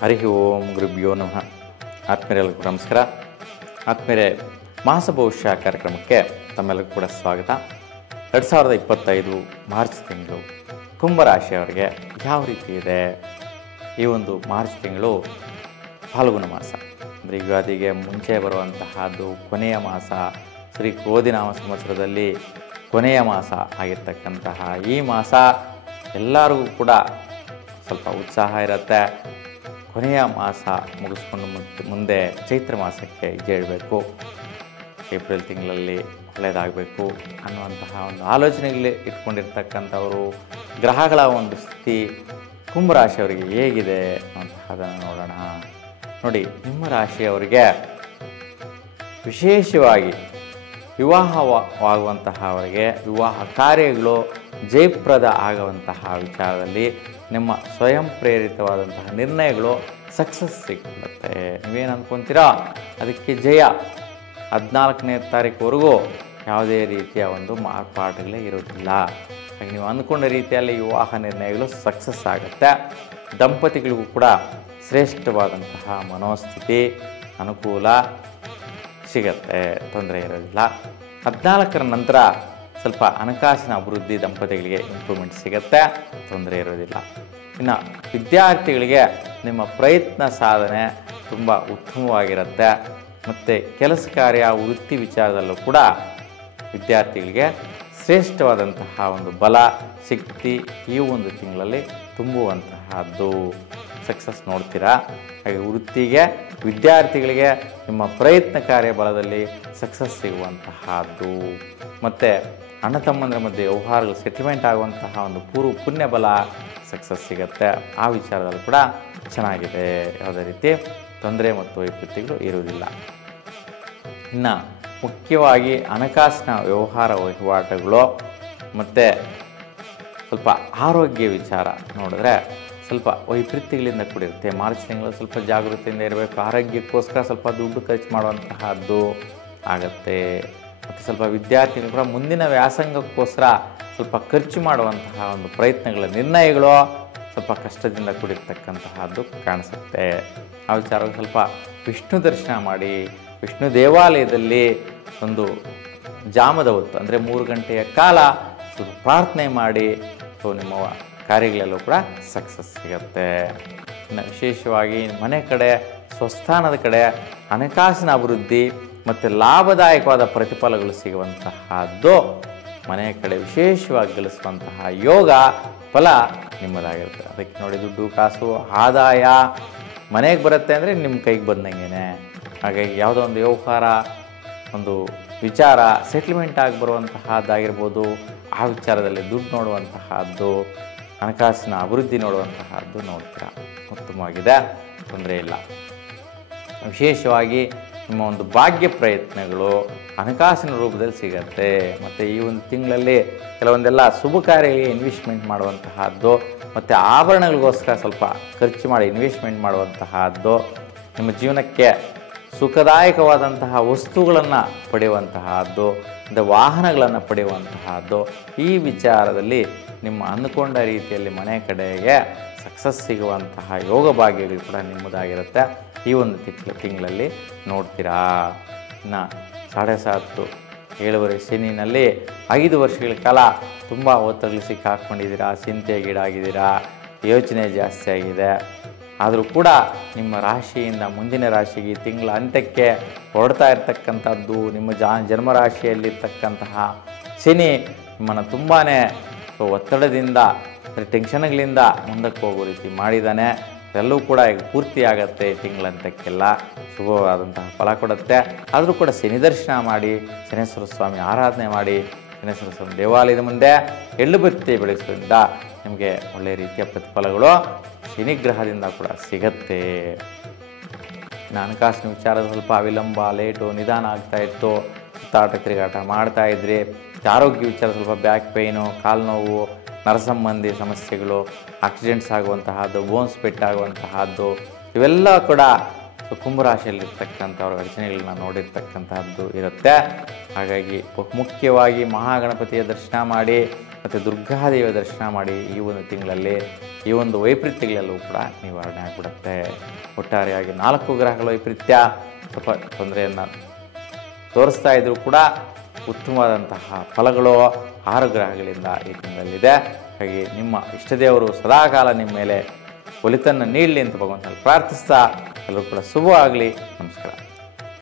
ಹರಿ ಓಂ ಗುರುಭ್ಯೋ ನಮಃ. ಆತ್ಮೀಯರೆಲ್ಲರಿಗೂ ನಮಸ್ಕಾರ. ಆತ್ಮೀಯರೇ, ಮಾಸ ಭವಿಷ್ಯ ಕಾರ್ಯಕ್ರಮಕ್ಕೆ ತಮ್ಮೆಲ್ಲರಿಗೂ ಕೂಡ ಸ್ವಾಗತ. 2025 ಮಾರ್ಚ್ ತಿಂಗಳು ಕುಂಭರಾಶಿಯವರಿಗೆ ಯಾವ ರೀತಿ ಇದೆ? ಈ ಒಂದು ಮಾರ್ಚ್ ತಿಂಗಳು ಫಾಲ್ಗುಣ ಮಾಸ, ಅಂದರೆ ಯುಗಾದಿಗೆ ಮುಂಚೆ ಬರುವಂತಹದ್ದು ಕೊನೆಯ ಮಾಸ. ಶ್ರೀ ಕ್ರೋಧಿನಾಮ ಸಂವತ್ಸರದಲ್ಲಿ ಕೊನೆಯ ಮಾಸ ಆಗಿರ್ತಕ್ಕಂತಹ ಈ ಮಾಸ ಎಲ್ಲರಿಗೂ ಕೂಡ ಸ್ವಲ್ಪ ಉತ್ಸಾಹ ಇರುತ್ತೆ. ಕೊನೆಯ ಮಾಸ ಮುಗಿಸ್ಕೊಂಡು ಮುಂದೆ ಚೈತ್ರ ಮಾಸಕ್ಕೆ ಇಳಿಬೇಕು, ಏಪ್ರಿಲ್ ತಿಂಗಳಲ್ಲಿ ಒಳ್ಳೆಯದಾಗಬೇಕು ಅನ್ನುವಂತಹ ಒಂದು ಆಲೋಚನೆಗಳಲ್ಲಿ ಇಟ್ಕೊಂಡಿರ್ತಕ್ಕಂಥವರು ಗ್ರಹಗಳ ಒಂದು ಸ್ಥಿತಿ ಕುಂಭರಾಶಿಯವರಿಗೆ ಹೇಗಿದೆ ಅನ್ನುವಂತಹದನ್ನು ನೋಡೋಣ. ನಿಮ್ಮ ರಾಶಿಯವರಿಗೆ ವಿಶೇಷವಾಗಿ ವಿವಾಹವಾಗುವಂತಹವರಿಗೆ ವಿವಾಹ ಕಾರ್ಯಗಳು ಜಯಪ್ರದ ಆಗುವಂತಹ ವಿಚಾರದಲ್ಲಿ ನಿಮ್ಮ ಸ್ವಯಂ ಪ್ರೇರಿತವಾದಂತಹ ನಿರ್ಣಯಗಳು ಸಕ್ಸಸ್ ಸಿಗುತ್ತೆ. ನೀವೇನು ಅಂದ್ಕೊತೀರಾ ಅದಕ್ಕೆ ಜಯ. 14ನೇ ತಾರೀಕುವರೆಗೂ ಯಾವುದೇ ರೀತಿಯ ಒಂದು ಮಾರ್ಪಾಡುಗಳೇ ಇರೋದಿಲ್ಲ. ಹಾಗೆ ನೀವು ಅಂದ್ಕೊಂಡ ರೀತಿಯಲ್ಲಿ ವಿವಾಹ ನಿರ್ಣಯಗಳು ಸಕ್ಸಸ್ ಆಗುತ್ತೆ. ದಂಪತಿಗಳಿಗೂ ಕೂಡ ಶ್ರೇಷ್ಠವಾದಂತಹ ಮನೋಸ್ಥಿತಿ ಅನುಕೂಲ ಸಿಗತ್ತೆ, ತೊಂದರೆ ಇರೋದಿಲ್ಲ. 14ರ ನಂತರ ಸ್ವಲ್ಪ ಹಣಕಾಸಿನ ಅಭಿವೃದ್ಧಿ ದಂಪತಿಗಳಿಗೆ ಇಂಪ್ರೂವ್ಮೆಂಟ್ ಸಿಗುತ್ತೆ, ತೊಂದರೆ ಇರೋದಿಲ್ಲ. ಇನ್ನು ವಿದ್ಯಾರ್ಥಿಗಳಿಗೆ ನಿಮ್ಮ ಪ್ರಯತ್ನ ಸಾಧನೆ ತುಂಬ ಉತ್ತಮವಾಗಿರುತ್ತೆ. ಮತ್ತು ಕೆಲಸ ಕಾರ್ಯ ವೃತ್ತಿ ವಿಚಾರದಲ್ಲೂ ಕೂಡ ವಿದ್ಯಾರ್ಥಿಗಳಿಗೆ ಶ್ರೇಷ್ಠವಾದಂತಹ ಒಂದು ಬಲ ಶಕ್ತಿ ಈ ಒಂದು ತಿಂಗಳಲ್ಲಿ ತುಂಬುವಂತಹದ್ದು ಸಕ್ಸಸ್ ನೋಡ್ತೀರಾ. ಹಾಗೆ ವೃತ್ತಿಗೆ ವಿದ್ಯಾರ್ಥಿಗಳಿಗೆ ನಿಮ್ಮ ಪ್ರಯತ್ನ ಕಾರ್ಯ ಬಲದಲ್ಲಿ ಸಕ್ಸಸ್ ಸಿಗುವಂತಹದ್ದು. ಮತ್ತು ಅಣ್ಣ ತಮ್ಮಂದರ ಮಧ್ಯೆ ವ್ಯವಹಾರಗಳು ಸೆಟಲ್ಮೆಂಟ್ ಆಗುವಂತಹ ಒಂದು ಪುಣ್ಯ ಬಲ ಸಕ್ಸಸ್ ಸಿಗುತ್ತೆ. ಆ ವಿಚಾರದಲ್ಲಿ ಕೂಡ ಚೆನ್ನಾಗಿದೆ, ಯಾವುದೇ ರೀತಿ ತೊಂದರೆ ಮತ್ತು ವೈಪರೀತ್ಯಗಳು ಇರುವುದಿಲ್ಲ. ಇನ್ನು ಮುಖ್ಯವಾಗಿ ಹಣಕಾಸಿನ ವ್ಯವಹಾರ ವಹಿವಾಟುಗಳು ಮತ್ತು ಸ್ವಲ್ಪ ಆರೋಗ್ಯ ವಿಚಾರ ನೋಡಿದ್ರೆ ಸ್ವಲ್ಪ ವೈಪರೀತ್ಯಗಳಿಂದ ಕೂಡಿರುತ್ತೆ. ಮಾರ್ಚ್ ತಿಂಗಳು ಸ್ವಲ್ಪ ಜಾಗೃತಿಯಿಂದ ಇರಬೇಕು. ಆರೋಗ್ಯಕ್ಕೋಸ್ಕರ ಸ್ವಲ್ಪ ದುಡ್ಡು ಖರ್ಚು ಮಾಡುವಂತಹದ್ದು ಆಗುತ್ತೆ. ಮತ್ತು ಸ್ವಲ್ಪ ವಿದ್ಯಾರ್ಥಿಗಳು ಕೂಡ ಮುಂದಿನ ವ್ಯಾಸಂಗಕ್ಕೋಸ್ಕರ ಸ್ವಲ್ಪ ಖರ್ಚು ಮಾಡುವಂತಹ ಒಂದು ಪ್ರಯತ್ನಗಳ ನಿರ್ಣಯಗಳು ಸ್ವಲ್ಪ ಕಷ್ಟದಿಂದ ಕೂಡಿರ್ತಕ್ಕಂತಹದ್ದು ಕಾಣಿಸುತ್ತೆ. ಆ ವಿಚಾರವಾಗಿ ಸ್ವಲ್ಪ ವಿಷ್ಣು ದರ್ಶನ ಮಾಡಿ, ವಿಷ್ಣು ದೇವಾಲಯದಲ್ಲಿ ಒಂದು ಜಾಮದ ಹೊತ್ತು ಅಂದರೆ 3 ಗಂಟೆಯ ಕಾಲ ಸ್ವಲ್ಪ ಪ್ರಾರ್ಥನೆ ಮಾಡಿ, ನಿಮ್ಮ ಕಾರ್ಯಗಳೆಲ್ಲೂ ಕೂಡ ಸಕ್ಸಸ್ ಸಿಗುತ್ತೆ. ಇನ್ನು ವಿಶೇಷವಾಗಿ ಮನೆ ಕಡೆ ಸ್ವಸ್ಥಾನದ ಕಡೆ ಹಣಕಾಸಿನ ಅಭಿವೃದ್ಧಿ ಮತ್ತು ಲಾಭದಾಯಕವಾದ ಪ್ರತಿಫಲಗಳು ಸಿಗುವಂತಹದ್ದು ಮನೆಯ ಕಡೆ ವಿಶೇಷವಾಗಿ ಗಳಿಸುವಂತಹ ಯೋಗ ಫಲ ನಿಮ್ಮದಾಗಿರುತ್ತೆ. ಅದಕ್ಕೆ ದುಡ್ಡು ಕಾಸು ಆದಾಯ ಮನೆಗೆ ಬರುತ್ತೆ ಅಂದರೆ ನಿಮ್ಮ ಕೈಗೆ ಬಂದಂಗೆ. ಹಾಗಾಗಿ ಯಾವುದೋ ಒಂದು ವ್ಯವಹಾರ ಒಂದು ವಿಚಾರ ಸೆಟ್ಲ್ಮೆಂಟ್ ಆಗಿ ಬರುವಂತಹದ್ದಾಗಿರ್ಬೋದು, ಆ ವಿಚಾರದಲ್ಲಿ ದುಡ್ಡು ನೋಡುವಂತಹದ್ದು, ಹಣಕಾಸಿನ ಅಭಿವೃದ್ಧಿ ನೋಡುವಂತಹದ್ದು ನೋಡ್ತೀರಾ. ಉತ್ತಮವಾಗಿದೆ, ತೊಂದರೆ ಇಲ್ಲ. ವಿಶೇಷವಾಗಿ ನಿಮ್ಮ ಒಂದು ಭಾಗ್ಯ ಪ್ರಯತ್ನಗಳು ಹಣಕಾಸಿನ ರೂಪದಲ್ಲಿ ಸಿಗತ್ತೆ. ಮತ್ತು ಈ ಒಂದು ತಿಂಗಳಲ್ಲಿ ಕೆಲವೊಂದೆಲ್ಲ ಶುಭ ಕಾರ್ಯಗಳಿಗೆ ಇನ್ವೆಸ್ಟ್ಮೆಂಟ್ ಮಾಡುವಂತಹದ್ದು ಮತ್ತು ಆಭರಣಗಳಿಗೋಸ್ಕರ ಸ್ವಲ್ಪ ಖರ್ಚು ಮಾಡಿ ಇನ್ವೆಸ್ಟ್ಮೆಂಟ್ ಮಾಡುವಂತಹದ್ದು, ನಿಮ್ಮ ಜೀವನಕ್ಕೆ ಸುಖದಾಯಕವಾದಂತಹ ವಸ್ತುಗಳನ್ನು ಪಡೆಯುವಂತಹದ್ದು ಮತ್ತು ವಾಹನಗಳನ್ನು ಪಡೆಯುವಂತಹದ್ದು, ಈ ವಿಚಾರದಲ್ಲಿ ನಿಮ್ಮ ಅಂದುಕೊಂಡ ರೀತಿಯಲ್ಲಿ ಮನೆ ಕಡೆಗೆ ಸಕ್ಸಸ್ ಸಿಗುವಂತಹ ಯೋಗ ಭಾಗ್ಯಗಳು ಕೂಡ ನಿಮ್ಮದಾಗಿರುತ್ತೆ. ಈ ಒಂದು ತಿಂಗಳಲ್ಲಿ ನೋಡ್ತೀರಾ. ಇನ್ನು 7.5 7 ಶನಿನಲ್ಲಿ 5 ವರ್ಷಗಳ ಕಾಲ ತುಂಬ ಒತ್ತಡಗಳು ಸಿಕ್ಕಾಕೊಂಡಿದ್ದೀರಾ, ಚಿಂತೆಗೀಡಾಗಿದ್ದೀರಾ, ಯೋಚನೆ ಜಾಸ್ತಿ ಆಗಿದೆ. ಆದರೂ ಕೂಡ ನಿಮ್ಮ ರಾಶಿಯಿಂದ ಮುಂದಿನ ರಾಶಿಗೆ ತಿಂಗಳ ಅಂತ್ಯಕ್ಕೆ ಹೊರಡ್ತಾ ಇರ್ತಕ್ಕಂಥದ್ದು ನಿಮ್ಮ ಜನ್ಮರಾಶಿಯಲ್ಲಿರ್ತಕ್ಕಂತಹ ಶನಿ ನಿಮ್ಮನ್ನು ತುಂಬಾ ಒತ್ತಡದಿಂದ ಟೆನ್ಷನ್ಗಳಿಂದ ಮುಂದಕ್ಕೆ ಹೋಗೋ ರೀತಿ ಮಾಡಿದ್ದಾನೆ. ಎಲ್ಲವೂ ಕೂಡ ಈಗ ಪೂರ್ತಿ ಆಗುತ್ತೆ. ತಿಂಗಳಂತಕ್ಕೆಲ್ಲ ಶುಭವಾದಂತಹ ಫಲ ಕೊಡುತ್ತೆ. ಆದರೂ ಕೂಡ ಶನಿ ದರ್ಶನ ಮಾಡಿ, ಶನೇಶ್ವರ ಸ್ವಾಮಿ ಆರಾಧನೆ ಮಾಡಿ, ಶನೇಶ್ವರ ಸ್ವಾಮಿ ದೇವಾಲಯದ ಮುಂದೆ ಎಳ್ಳು ಬತ್ತಿ ಬೆಳೆಸೋದ್ರಿಂದ ನಿಮಗೆ ಒಳ್ಳೆಯ ರೀತಿಯ ಪ್ರತಿಫಲಗಳು ಶನಿಗ್ರಹದಿಂದ ಕೂಡ ಸಿಗತ್ತೆ. ಹಣಕಾಸಿನ ವಿಚಾರದ ಸ್ವಲ್ಪ ವಿಳಂಬ, ಲೇಟು, ನಿಧಾನ ಆಗ್ತಾಯಿತ್ತು, ಸುತ್ತಾಟ ತಿರುಗಾಟ ಮಾಡ್ತಾಯಿದ್ರಿ. ಆರೋಗ್ಯ ವಿಚಾರ ಸ್ವಲ್ಪ ಬ್ಯಾಕ್ ಪೇಯ್ನು, ಕಾಲು ನೋವು, ನರಸಂಬಂಧಿ ಸಮಸ್ಯೆಗಳು, ಆಕ್ಸಿಡೆಂಟ್ಸ್ ಆಗುವಂತಹದ್ದು, ಬೋನ್ಸ್ ಪೆಟ್ಟಾಗುವಂತಹದ್ದು, ಇವೆಲ್ಲ ಕೂಡ ಕುಂಭರಾಶಿಯಲ್ಲಿರ್ತಕ್ಕಂಥವ್ರ ಅಡಚಣೆಗಳನ್ನ ನೋಡಿರ್ತಕ್ಕಂಥದ್ದು ಇರುತ್ತೆ. ಹಾಗಾಗಿ ಮುಖ್ಯವಾಗಿ ಮಹಾಗಣಪತಿಯ ದರ್ಶನ ಮಾಡಿ, ಮತ್ತು ದುರ್ಗಾದೇವಿಯ ದರ್ಶನ ಮಾಡಿ ಈ ಒಂದು ತಿಂಗಳಲ್ಲಿ ಈ ಒಂದು ವೈಪರೀತ್ಯಗಳೆಲ್ಲವೂ ಕೂಡ ನಿವಾರಣೆ ಆಗಿಬಿಡುತ್ತೆ. ಒಟ್ಟಾರೆಯಾಗಿ 4 ಗ್ರಹಗಳ ವೈಪರೀತ್ಯ ಸ್ವಲ್ಪ ತೊಂದರೆಯನ್ನು ತೋರಿಸ್ತಾ ಇದ್ದರೂ ಕೂಡ ಉತ್ತಮವಾದಂತಹ ಫಲಗಳು 6 ಗ್ರಹಗಳಿಂದ ಈ ತಿಂಗಳಲ್ಲಿದೆ. ಹಾಗೆ ನಿಮ್ಮ ಇಷ್ಟದೇವರು ಸದಾಕಾಲ ನಿಮ್ಮ ಮೇಲೆ ಒಳಿತನ್ನು ನೀಡಲಿ ಅಂತ ಭಗವಂತನಲ್ಲಿ ಪ್ರಾರ್ಥಿಸ್ತಾ ಎಲ್ಲರೂ ಕೂಡ ಶುಭವಾಗಲಿ. ನಮಸ್ಕಾರ.